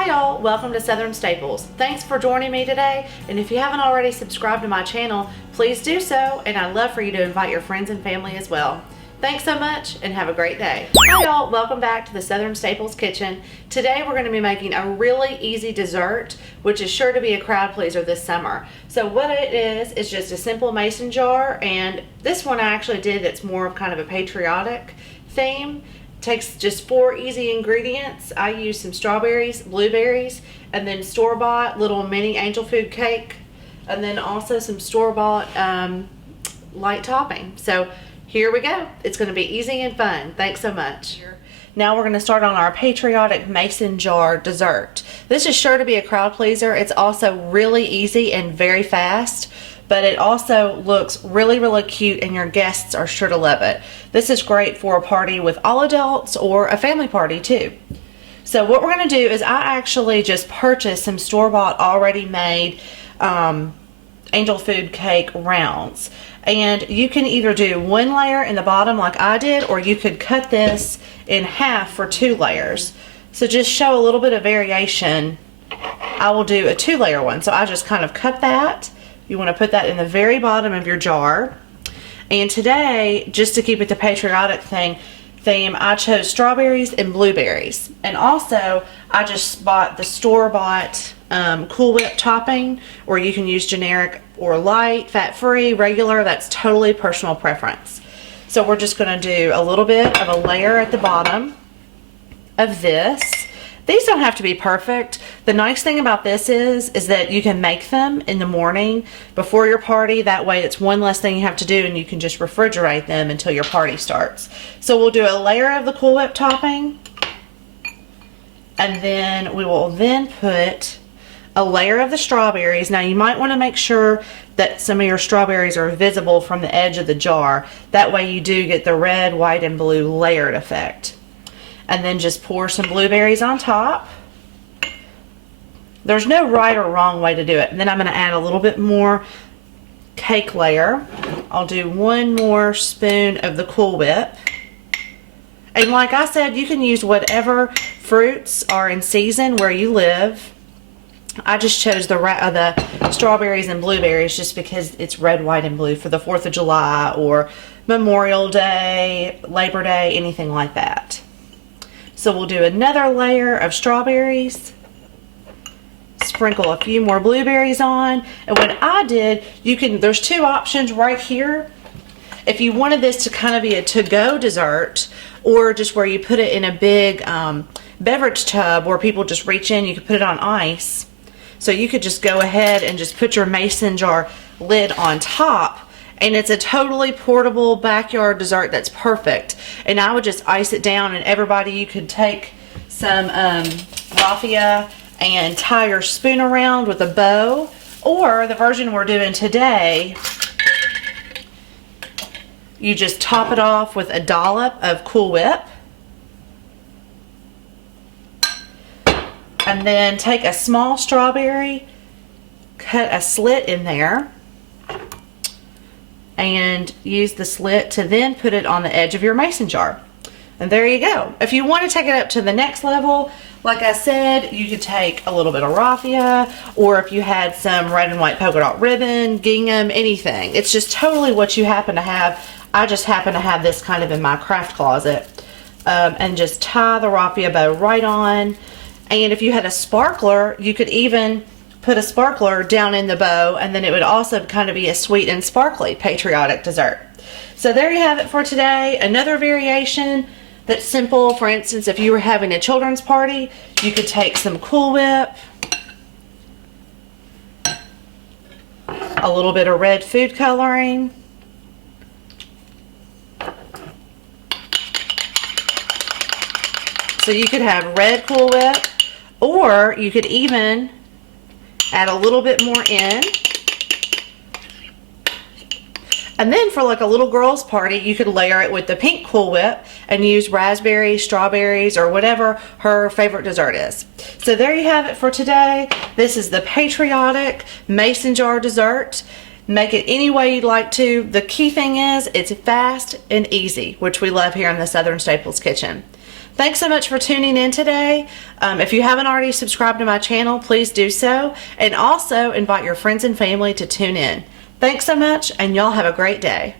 Hi y'all, welcome to Southern Staples. Thanks for joining me today, and if you haven't already subscribed to my channel, please do so, and I'd love for you to invite your friends and family as well. Thanks so much, and have a great day. Hi y'all, welcome back to the Southern Staples kitchen. Today we're going to be making a really easy dessert, which is sure to be a crowd pleaser this summer. So what it is just a simple mason jar, and this one I actually did that's more of kind of a patriotic theme. Takes just 4 easy ingredients. I used some strawberries, blueberries, and then store-bought little mini angel food cake, and then also some store-bought light topping. So here we go. It's going to be easy and fun. Thanks so much. Now we're going to start on our patriotic mason jar dessert. This is sure to be a crowd pleaser. It's also really easy and very fast, but it also looks really cute, and your guests are sure to love it. This is great for a party with all adults or a family party too. So what we're going to do is I actually just purchased some store-bought already made angel food cake rounds, and you can either do 1 layer in the bottom like I did, or you could cut this in half for 2 layers. So just show a little bit of variation, I will do a 2-layer one. So I just kind of cut that. You want to put that in the very bottom of your jar. And today, just to keep it the patriotic theme, I chose strawberries and blueberries. And also, I just bought the store-bought Cool Whip topping, or you can use generic or light, fat-free, regular. That's totally personal preference. So we're just going to do a little bit of a layer at the bottom of this. These don't have to be perfect. The nice thing about this is that you can make them in the morning before your party. That way it's one less thing you have to do, and you can just refrigerate them until your party starts. So we'll do a layer of the Cool Whip topping, and then we will then put a layer of the strawberries. Now you might want to make sure that some of your strawberries are visible from the edge of the jar. That way you do get the red, white, and blue layered effect. And then just pour some blueberries on top. There's no right or wrong way to do it. And then I'm going to add a little bit more cake layer. I'll do 1 more spoon of the Cool Whip. And like I said, you can use whatever fruits are in season where you live. I just chose the strawberries and blueberries just because it's red, white, and blue for the 4th of July or Memorial Day, Labor Day, anything like that. So we'll do another layer of strawberries, sprinkle a few more blueberries on, and what I did, there's 2 options right here. If you wanted this to kind of be a to-go dessert, or just where you put it in a big beverage tub where people just reach in, you could put it on ice. So you could just go ahead and just put your mason jar lid on top, and it's a totally portable backyard dessert that's perfect. And I would just ice it down, and everybody, you could take some raffia and tie your spoon around with a bow, or the version we're doing today, you just top it off with a dollop of Cool Whip, and then take a small strawberry, cut a slit in there, and use the slit to then put it on the edge of your mason jar. And there you go. If you want to take it up to the next level, like I said, you could take a little bit of raffia, or if you had some red and white polka dot ribbon, gingham, anything. It's just totally what you happen to have. I just happen to have this kind of in my craft closet. And just tie the raffia bow right on. And if you had a sparkler, you could even put a sparkler down in the bow, and then it would also kind of be a sweet and sparkly patriotic dessert. So there you have it for today. Another variation that's simple. For instance, if you were having a children's party, you could take some Cool Whip, a little bit of red food coloring, so you could have red Cool Whip, or you could even add a little bit more in. And then for like a little girl's party, you could layer it with the pink Cool Whip and use raspberries, strawberries, or whatever her favorite dessert is. So there you have it for today. This is the patriotic mason jar dessert. Make it any way you'd like to. The key thing is it's fast and easy, which we love here in the Southern Staples kitchen. Thanks so much for tuning in today. If you haven't already subscribed to my channel, please do so. And also invite your friends and family to tune in. Thanks so much, and y'all have a great day.